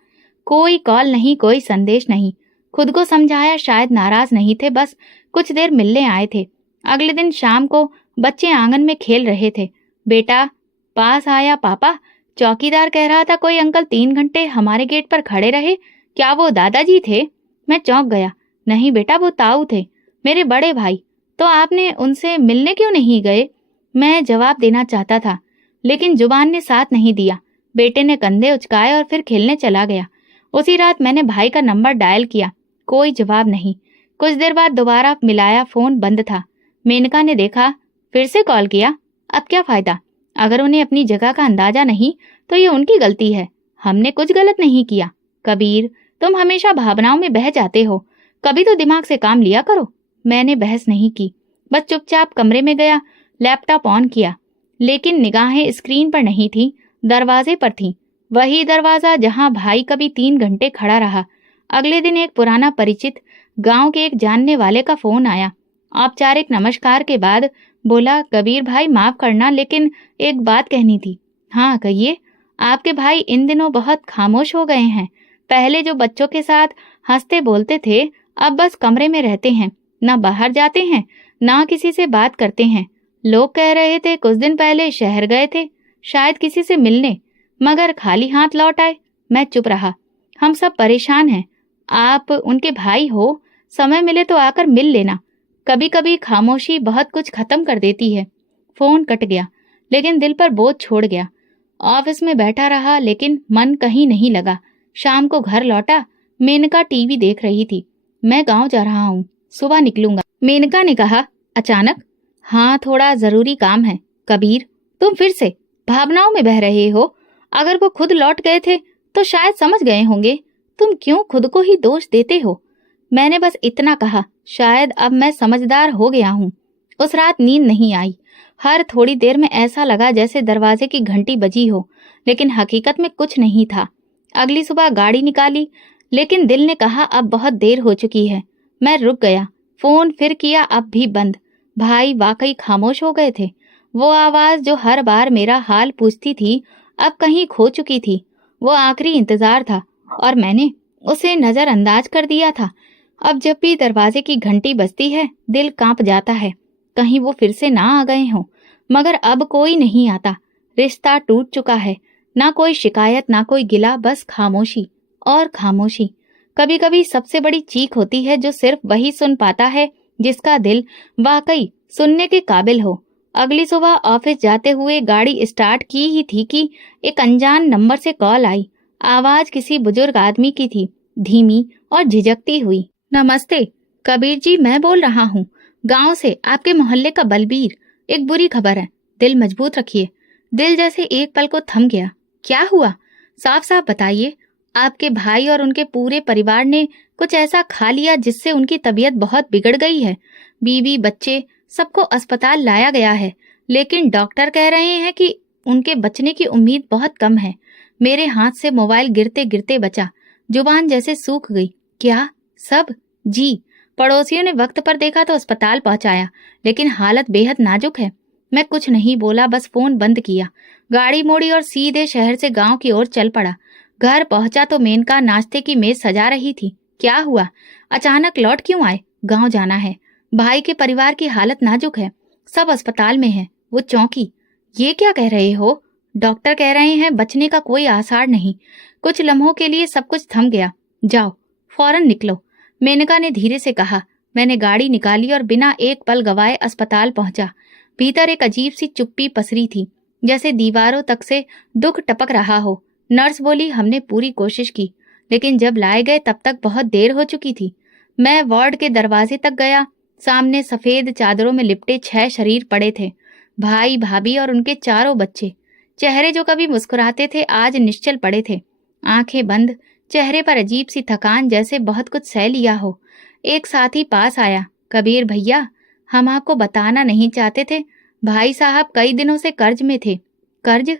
कोई कॉल नहीं, कोई संदेश नहीं। खुद को समझाया शायद नाराज नहीं थे, बस कुछ देर मिलने आए थे। अगले दिन शाम को बच्चे आंगन में खेल रहे थे। बेटा पास आया, पापा चौकीदार कह रहा था कोई अंकल 3 घंटे हमारे गेट पर खड़े रहे, क्या वो दादाजी थे? मैं चौंक गया। नहीं बेटा, वो ताऊ थे, मेरे बड़े भाई। तो आपने उनसे मिलने क्यों नहीं गए? मैं जवाब देना चाहता था, लेकिन जुबान ने साथ नहीं दिया। बेटे ने कंधे उचकाए और फिर खेलने चला गया। उसी रात मैंने भाई का नंबर डायल किया, कोई जवाब नहीं। कुछ देर बाद दोबारा मिलाया, फोन बंद था। मेनका ने देखा, फिर से कॉल किया। अब क्या फायदा? अगर उन्हें अपनी जगह का अंदाजा नहीं तो ये उनकी गलती है, हमने कुछ गलत नहीं किया। कबीर, तुम हमेशा भावनाओं में बह जाते हो, कभी तो दिमाग से काम लिया करो। मैंने बहस नहीं की, बस चुपचाप कमरे में गया, लैपटॉप ऑन किया। लेकिन निगाहें स्क्रीन पर नहीं थी, दरवाजे पर थी। वही दरवाजा जहां भाई कभी 3 घंटे खड़ा रहा। अगले दिन एक पुराना परिचित, गांव के एक जानने वाले का फोन आया। औपचारिक नमस्कार के बाद बोला, कबीर भाई माफ करना, लेकिन एक बात कहनी थी। हाँ कहिए। आपके भाई इन दिनों बहुत खामोश हो गए हैं। पहले जो बच्चों के साथ हंसते बोलते थे, अब बस कमरे में रहते हैं, ना बाहर जाते हैं, ना किसी से बात करते हैं। लोग कह रहे थे कुछ दिन पहले शहर गए थे, शायद किसी से मिलने, मगर खाली हाथ लौट आए। मैं चुप रहा। हम सब परेशान हैं। आप उनके भाई हो, समय मिले तो आकर मिल लेना। कभी कभी खामोशी बहुत कुछ खत्म कर देती है। फोन कट गया, लेकिन दिल पर बोझ छोड़ गया। ऑफिस में बैठा रहा, लेकिन मन कहीं नहीं लगा। शाम को घर लौटा, मेनका टीवी देख रही थी। मैं गांव जा रहा हूँ, सुबह निकलूंगा। मेनका ने कहा अचानक। हाँ, थोड़ा जरूरी काम है। कबीर, तुम फिर से भावनाओं में बह रहे हो। अगर वो खुद लौट गए थे तो शायद समझ गए होंगे। तुम क्यों खुद को ही दोष देते हो? मैंने बस इतना कहा, शायद अब मैं समझदार हो गया हूँ। उस रात नींद नहीं आई। हर थोड़ी देर में ऐसा लगा जैसे दरवाजे की घंटी बजी हो, लेकिन हकीकत में कुछ नहीं था। अगली सुबह गाड़ी निकाली, लेकिन दिल ने कहा अब बहुत देर हो चुकी है। मैं रुक गया। फोन फिर किया, अब भी बंद। भाई वाकई खामोश हो गए थे। वो आवाज जो हर बार मेरा हाल पूछती थी, अब कहीं खो चुकी थी। वो आखिरी इंतजार था और मैंने उसे नजरअंदाज कर दिया था। अब जब भी दरवाजे की घंटी बजती है, दिल कांप जाता है, कहीं वो फिर से ना आ गए हों। मगर अब कोई नहीं आता। रिश्ता टूट चुका है। ना कोई शिकायत, ना कोई गिला, बस खामोशी और खामोशी। कभी कभी सबसे बड़ी चीख होती है जो सिर्फ वही सुन पाता है जिसका दिल वाकई सुनने के काबिल हो। अगली सुबह ऑफिस जाते हुए गाड़ी स्टार्ट की ही थी कि एक अनजान नंबर से कॉल आई। आवाज किसी बुजुर्ग आदमी की थी, धीमी और झिझकती हुई। नमस्ते कबीर जी, मैं बोल रहा हूँ गांव से, आपके मोहल्ले का बलबीर। एक बुरी खबर है, दिल मजबूत रखिए। दिल जैसे एक पल को थम गया। क्या हुआ? साफ साफ बताइए। आपके भाई और उनके पूरे परिवार ने कुछ ऐसा खा लिया जिससे उनकी तबीयत बहुत बिगड़ गई है। बीवी, बच्चे, सबको अस्पताल लाया गया है, लेकिन डॉक्टर कह रहे हैं कि उनके बचने की उम्मीद बहुत कम है। मेरे हाथ से मोबाइल गिरते गिरते बचा, जुबान जैसे सूख गई। क्या सब? जी। पड़ोसियों ने वक्त पर देखा तो अस्पताल पहुंचाया, लेकिन हालत बेहद नाजुक है। मैं कुछ नहीं बोला, बस फोन बंद किया, गाड़ी मोड़ी और सीधे शहर से गांव की ओर चल पड़ा। घर पहुंचा तो मेनका नाश्ते की मेज सजा रही थी। क्या हुआ? अचानक लौट क्यों आए? गांव जाना है। भाई के परिवार की हालत नाजुक है, सब अस्पताल में है। वो चौंकी। ये क्या कह रहे हो? डॉक्टर कह रहे हैं बचने का कोई आसार नहीं। कुछ लम्हों के लिए सब कुछ थम गया। जाओ, फौरन निकलो, मेनका ने धीरे से कहा। मैंने गाड़ी निकाली और बिना एक पल गवाए अस्पताल पहुंचा। भीतर एक अजीब सी चुप्पी पसरी थी, जैसे दीवारों तक से दुख टपक रहा हो। नर्स बोली, हमने पूरी कोशिश की, लेकिन जब लाए गए तब तक बहुत देर हो चुकी थी। मैं वार्ड के दरवाजे तक गया। सामने सफेद चादरों में लिपटे 6 शरीर पड़े थे। भाई, भाभी और उनके चारों बच्चे। चेहरे जो कभी मुस्कुराते थे आज निश्चल पड़े थे, आंखें बंद, चेहरे पर अजीब सी थकान, जैसे बहुत कुछ सह लिया हो। एक साथी पास आया। कबीर भैया, हम आपको बताना नहीं चाहते थे, भाई साहब कई दिनों से कर्ज में थे। कर्ज?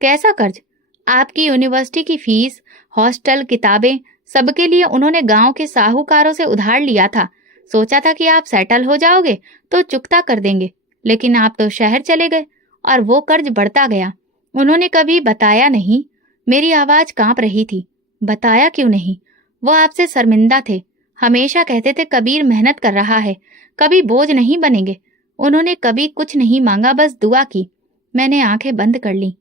कैसा कर्ज? आपकी यूनिवर्सिटी की फीस, हॉस्टल, किताबें, सबके लिए उन्होंने गांव के साहूकारों से उधार लिया था। सोचा था कि आप सेटल हो जाओगे तो चुकता कर देंगे, लेकिन आप तो शहर चले गए और वो कर्ज बढ़ता गया। उन्होंने कभी बताया नहीं। मेरी आवाज कांप रही थी। बताया क्यों नहीं? वो आपसे शर्मिंदा थे। हमेशा कहते थे कबीर मेहनत कर रहा है, कभी बोझ नहीं बनेंगे। उन्होंने कभी कुछ नहीं मांगा, बस दुआ की। मैंने आंखें बंद कर ली।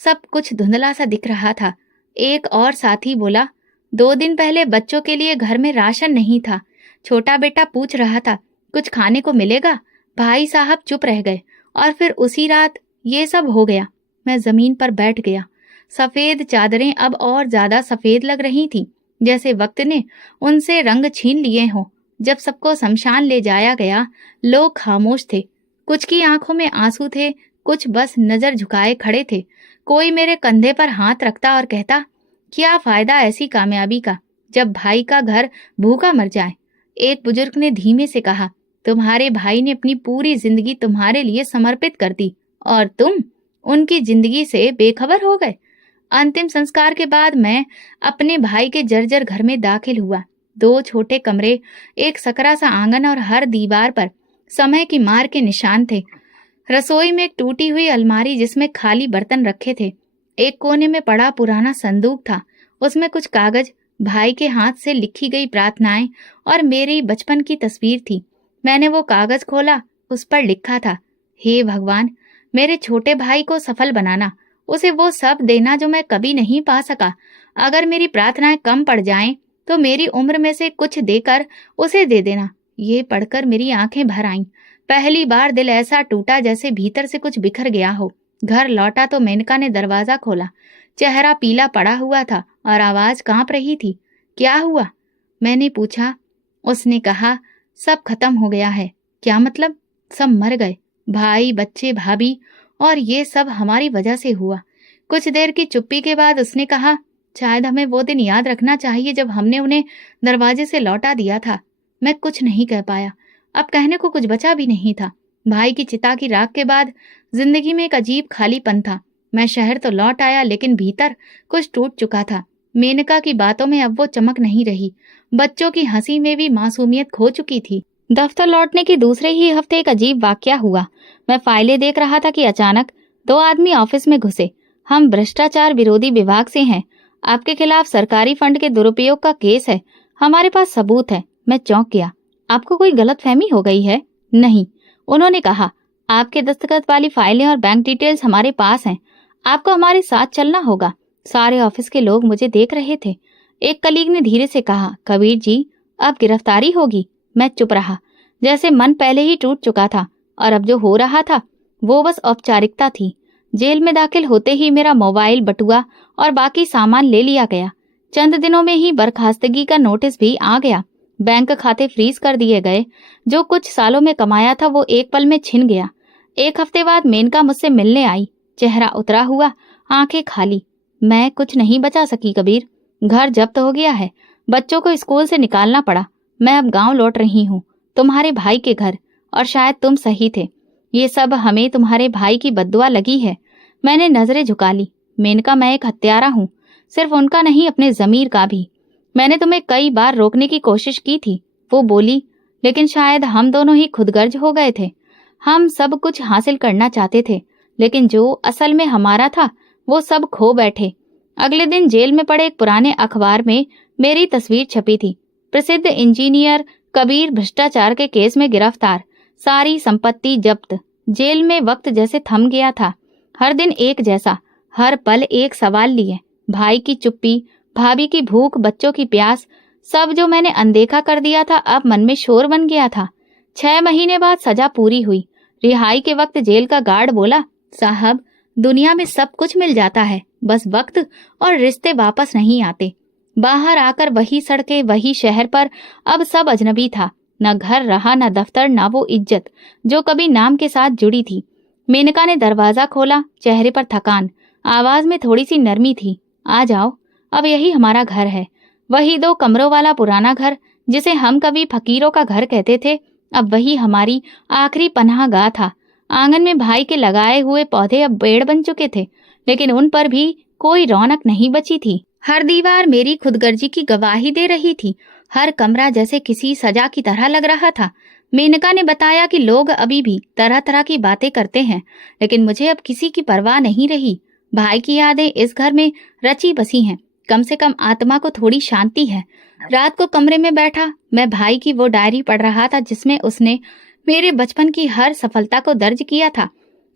सब कुछ धुंधला सा दिख रहा था। एक और साथी बोला, 2 दिन पहले बच्चों के लिए घर में राशन नहीं था। छोटा बेटा पूछ रहा था, कुछ खाने को मिलेगा? भाई साहब चुप रह गए और फिर उसी रात ये सब हो गया। मैं जमीन पर बैठ गया। सफेद चादरें अब और ज्यादा सफेद लग रही थीं, जैसे वक्त ने उनसे रंग छीन लिए हों। जब सबको शमशान ले जाया गया, लोग खामोश थे। कुछ की आंखों में आंसू थे, कुछ बस नजर झुकाए खड़े थे। कोई मेरे कंधे पर हाथ रखता और कहता, क्या फायदा ऐसी कामयाबी का जब भाई का घर भूखा मर जाए। एक बुजुर्ग ने धीमे से कहा, तुम्हारे भाई ने अपनी पूरी जिंदगी तुम्हारे लिए समर्पित कर दी और तुम उनकी जिंदगी से बेखबर हो गए। अंतिम संस्कार के बाद मैं अपने भाई के जर्जर घर में दाखिल हुआ। 2 छोटे कमरे, एक सकरा सा आंगन और हर दीवार पर समय की मार के निशान थे। रसोई में एक टूटी हुई अलमारी जिसमें खाली बर्तन रखे थे। एक कोने में पड़ा पुराना संदूक था, उसमें कुछ कागज, भाई के हाथ से लिखी गई प्रार्थनाएं और मेरी बचपन की तस्वीर थी। मैंने वो कागज खोला, उस पर लिखा था, हे भगवान, मेरे छोटे भाई को सफल बनाना, उसे वो सब देना जो मैं कभी नहीं पा सका। अगर मेरी प्रार्थनाएं कम पड़ जाएं तो मेरी उम्र में से कुछ देकर उसे दे देना। ये पढ़कर मेरी आंखें भर आईं। पहली बार दिल ऐसा टूटा जैसे भीतर से कुछ बिखर गया हो। घर लौटा तो मेनका ने दरवाजा खोला। चेहरा पीला पड़ा हुआ था और आवाज कांप रही थी। क्या हुआ? मैंने पूछा। उसने कहा, सब खत्म हो गया है। क्या मतलब? सब मर गए, भाई, बच्चे, भाभी, और ये सब हमारी वजह से हुआ। कुछ देर की चुप्पी के बाद उसने कहा, शायद हमें वो दिन याद रखना चाहिए जब हमने उन्हें दरवाजे से लौटा दिया था। मैं कुछ नहीं कह पाया। अब कहने को कुछ बचा भी नहीं था। भाई की चिता की राख के बाद जिंदगी में एक अजीब खालीपन था। मैं शहर तो लौट आया, लेकिन भीतर कुछ टूट चुका था। मेनका की बातों में अब वो चमक नहीं रही। बच्चों की हंसी में भी मासूमियत खो चुकी थी। दफ्तर लौटने के दूसरे ही हफ्ते एक अजीब वाकया हुआ। मैं फाइलें देख रहा था कि अचानक 2 आदमी ऑफिस में घुसे। हम भ्रष्टाचार विरोधी विभाग से हैं। आपके खिलाफ सरकारी फंड के दुरुपयोग का केस है। हमारे पास सबूत है। मैं चौंक गया। आपको कोई गलतफहमी हो गई है? नहीं, उन्होंने कहा। आपके दस्तखत वाली फाइलें और बैंक डिटेल्स हमारे पास हैं। आपको हमारे साथ चलना होगा। सारे ऑफिस के लोग मुझे देख रहे थे। एक कलीग ने धीरे से कहा, कबीर जी, अब गिरफ्तारी होगी। मैं चुप रहा, जैसे मन पहले ही टूट चुका था और अब जो हो रहा था वो बस औपचारिकता थी। जेल में दाखिल होते ही मेरा मोबाइल, बटुआ और बाकी सामान ले लिया गया। चंद दिनों में ही बर्खास्तगी का नोटिस भी आ गया। बैंक खाते फ्रीज कर दिए गए। जो कुछ सालों में कमाया था वो एक पल में छिन गया। 1 हफ्ते बाद मेनका मुझसे मिलने आई। चेहरा उतरा हुआ, आंखें खाली। मैं कुछ नहीं बचा सकी कबीर। घर जब्त हो गया है। बच्चों को स्कूल से निकालना पड़ा। मैं अब गांव लौट रही हूँ, तुम्हारे भाई के घर, और शायद तुम सही थे। ये सब हमें तुम्हारे भाई की बद्दुआ लगी है। मैंने नजरें झुका ली। मेनका, मैं एक हत्यारा हूँ, सिर्फ उनका नहीं, अपने जमीर का भी। मैंने तुम्हें कई बार रोकने की कोशिश की थी, वो बोली, लेकिन शायद हम दोनों ही खुदगर्ज हो गए थे। हम सब कुछ हासिल करना चाहते थे, लेकिन जो असल में हमारा था वो सब खो बैठे। अगले दिन जेल में पड़े एक पुराने अखबार में मेरी तस्वीर छपी थी। प्रसिद्ध इंजीनियर कबीर भ्रष्टाचार के केस में गिरफ्तार, सारी संपत्ति जब्त। जेल में वक्त जैसे थम गया था। हर दिन एक जैसा, हर पल एक सवाल लिए। भाई की चुप्पी, भाभी की भूख, बच्चों की प्यास, सब जो मैंने अनदेखा कर दिया था अब मन में शोर बन गया था। 6 महीने बाद सजा पूरी हुई। रिहाई के वक्त जेल का गार्ड बोला, साहब, दुनिया में सब कुछ मिल जाता है, बस वक्त और रिश्ते वापस नहीं आते। बाहर आकर वही सड़कें, वही शहर, पर अब सब अजनबी था। न घर रहा, न दफ्तर, न वो इज्जत जो कभी नाम के साथ जुड़ी थी। मेनका ने दरवाजा खोला, चेहरे पर थकान, आवाज में थोड़ी सी नरमी थी। आ जाओ, अब यही हमारा घर है। वही 2 कमरों वाला पुराना घर जिसे हम कभी फकीरों का घर कहते थे, अब वही हमारी आखिरी पनाहगाह था। आंगन में भाई के लगाए हुए पौधे अब पेड़ बन चुके थे, लेकिन उन पर भी कोई रौनक नहीं बची थी। हर दीवार मेरी खुदगर्जी की गवाही दे रही थी। हर कमरा जैसे किसी सजा की तरह लग रहा था। मेनका ने बताया कि लोग अभी भी तरह तरह की बातें करते हैं, लेकिन मुझे अब किसी की परवाह नहीं रही। भाई की यादें इस घर में रची बसी हैं। कम से कम आत्मा को थोड़ी शांति है। रात को कमरे में बैठा मैं भाई की वो डायरी पढ़ रहा था जिसमें उसने मेरे बचपन की हर सफलता को दर्ज किया था।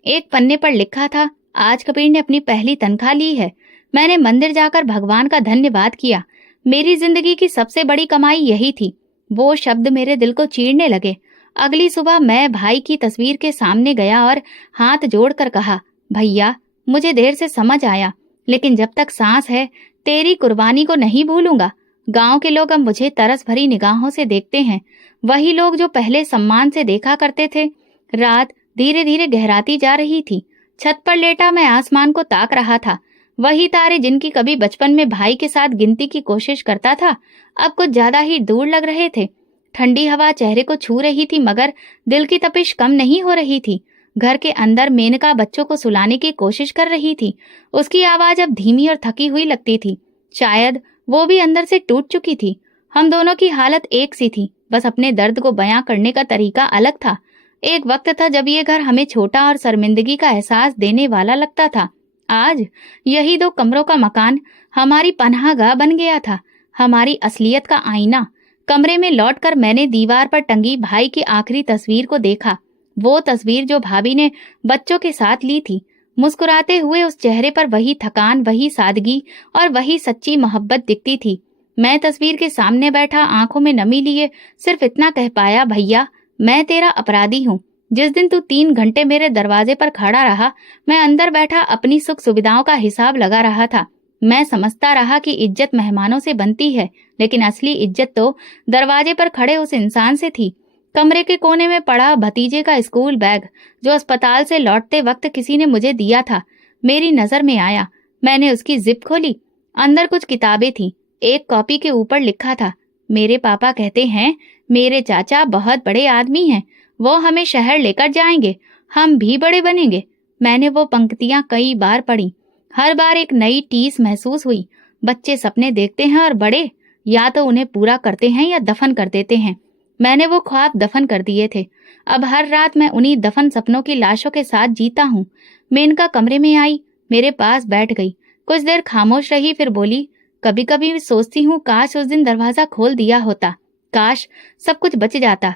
एक पन्ने पर लिखा था, आज कबीर ने अपनी पहली तनख्वाह ली है। मैंने मंदिर जाकर भगवान का धन्यवाद किया। मेरी जिंदगी की सबसे बड़ी कमाई यही थी। वो शब्द मेरे दिल को चीरने लगे। अगली सुबह मैं भाई की तस्वीर के सामने गया और हाथ जोड़कर कहा, भैया मुझे देर से समझ आया, लेकिन जब तक सांस है तेरी कुर्बानी को नहीं भूलूंगा। गांव के लोग अब मुझे तरस भरी निगाहों से देखते हैं, वही लोग जो पहले सम्मान से देखा करते थे। रात धीरे धीरे गहराती जा रही थी। छत पर लेटा मैं आसमान को ताक रहा था। वही तारे जिनकी कभी बचपन में भाई के साथ गिनती की कोशिश करता था, अब कुछ ज्यादा ही दूर लग रहे थे। ठंडी हवा चेहरे को छू रही थी, मगर दिल की तपिश कम नहीं हो रही थी। घर के अंदर मेनका बच्चों को सुलाने की कोशिश कर रही थी। उसकी आवाज अब धीमी और थकी हुई लगती थी। शायद वो भी अंदर से टूट चुकी थी। हम दोनों की हालत एक सी थी, बस अपने दर्द को बयां करने का तरीका अलग था। एक वक्त था जब ये घर हमें छोटा और शर्मिंदगी का एहसास देने वाला लगता था। आज यही 2 कमरों का मकान हमारी पनाहगाह बन गया था, हमारी असलियत का आईना। कमरे में लौटकर मैंने दीवार पर टंगी भाई की आखिरी तस्वीर को देखा। वो तस्वीर जो भाभी ने बच्चों के साथ ली थी। मुस्कुराते हुए उस चेहरे पर वही थकान, वही सादगी और वही सच्ची मोहब्बत दिखती थी। मैं तस्वीर के सामने बैठा आंखों में नमी लिए सिर्फ इतना कह पाया, भैया मैं तेरा अपराधी हूँ। जिस दिन तू 3 घंटे मेरे दरवाजे पर खड़ा रहा, मैं अंदर बैठा अपनी सुख सुविधाओं का हिसाब लगा रहा था। मैं समझता रहा कि इज्जत मेहमानों से बनती है, लेकिन असली इज्जत तो दरवाजे पर खड़े उस इंसान से थी। कमरे के कोने में पड़ा भतीजे का स्कूल बैग, जो अस्पताल से लौटते वक्त किसी ने मुझे दिया था, मेरी नजर में आया। मैंने उसकी जिप खोली। अंदर कुछ किताबें थी। एक कॉपी के ऊपर लिखा था, मेरे पापा कहते हैं मेरे चाचा बहुत बड़े आदमी हैं, वो हमें शहर लेकर जाएंगे, हम भी बड़े बनेंगे। मैंने वो पंक्तियां कई बार पढ़ी। हर बार एक नई टीस महसूस हुई। बच्चे सपने देखते हैं और बड़े या तो उन्हें पूरा करते हैं या दफन कर देते हैं। मैंने वो ख्वाब दफन कर दिए थे। अब हर रात मैं उन्हीं दफन सपनों की लाशों के साथ जीता हूँ। मेनका कमरे में आई, मेरे पास बैठ गई। कुछ देर खामोश रही, फिर बोली, कभी कभी सोचती हूँ काश उस दिन दरवाजा खोल दिया होता, काश सब कुछ बच जाता।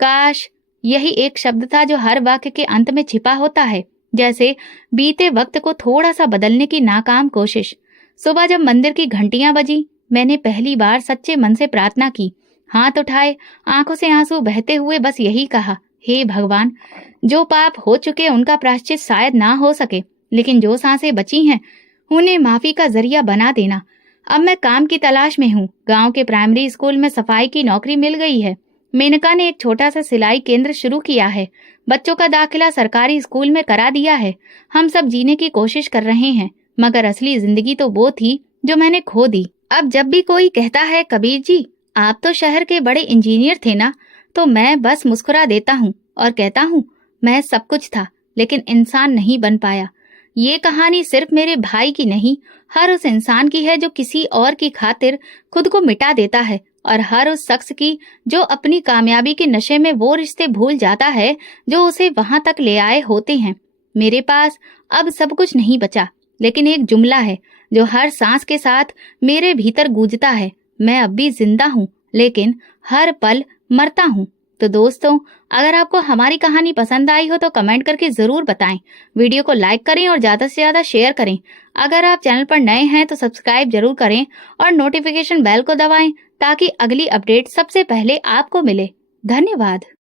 काश यही एक शब्द था जो हर वाक्य के अंत में छिपा होता है, जैसे बीते वक्त को थोड़ा सा बदलने की नाकाम कोशिश। सुबह जब मंदिर की घंटियां बजी, मैंने पहली बार सच्चे मन से प्रार्थना की। हाथ उठाए, आंखों से आंसू बहते हुए बस यही कहा, हे भगवान, जो पाप हो चुके उनका प्रायश्चित शायद ना हो सके, लेकिन जो सांसें बची हैं उन्हें माफी का जरिया बना देना। अब मैं काम की तलाश में हूँ। गांव के प्राइमरी स्कूल में सफाई की नौकरी मिल गई है। मेनका ने एक छोटा सा सिलाई केंद्र शुरू किया है। बच्चों का दाखिला सरकारी स्कूल में करा दिया है। हम सब जीने की कोशिश कर रहे हैं, मगर असली जिंदगी तो वो थी जो मैंने खो दी। अब जब भी कोई कहता है, कबीर जी आप तो शहर के बड़े इंजीनियर थे ना, तो मैं बस मुस्कुरा देता हूँ और कहता हूँ मैं सब कुछ था, लेकिन इंसान नहीं बन पाया। ये कहानी सिर्फ मेरे भाई की नहीं, हर उस इंसान की है जो किसी और की खातिर खुद को मिटा देता है, और हर उस शख्स की जो अपनी कामयाबी के नशे में वो रिश्ते भूल जाता है जो उसे वहां तक ले आए होते हैं। मेरे पास अब सब कुछ नहीं बचा, लेकिन एक जुमला है जो हर सांस के साथ मेरे भीतर गूंजता है, मैं अब भी जिंदा हूँ, लेकिन हर पल मरता हूँ। तो दोस्तों, अगर आपको हमारी कहानी पसंद आई हो तो कमेंट करके जरूर बताएं। वीडियो को लाइक करें और ज्यादा से ज्यादा शेयर करें। अगर आप चैनल पर नए हैं तो सब्सक्राइब जरूर करें और नोटिफिकेशन बेल को दबाएं, ताकि अगली अपडेट सबसे पहले आपको मिले। धन्यवाद।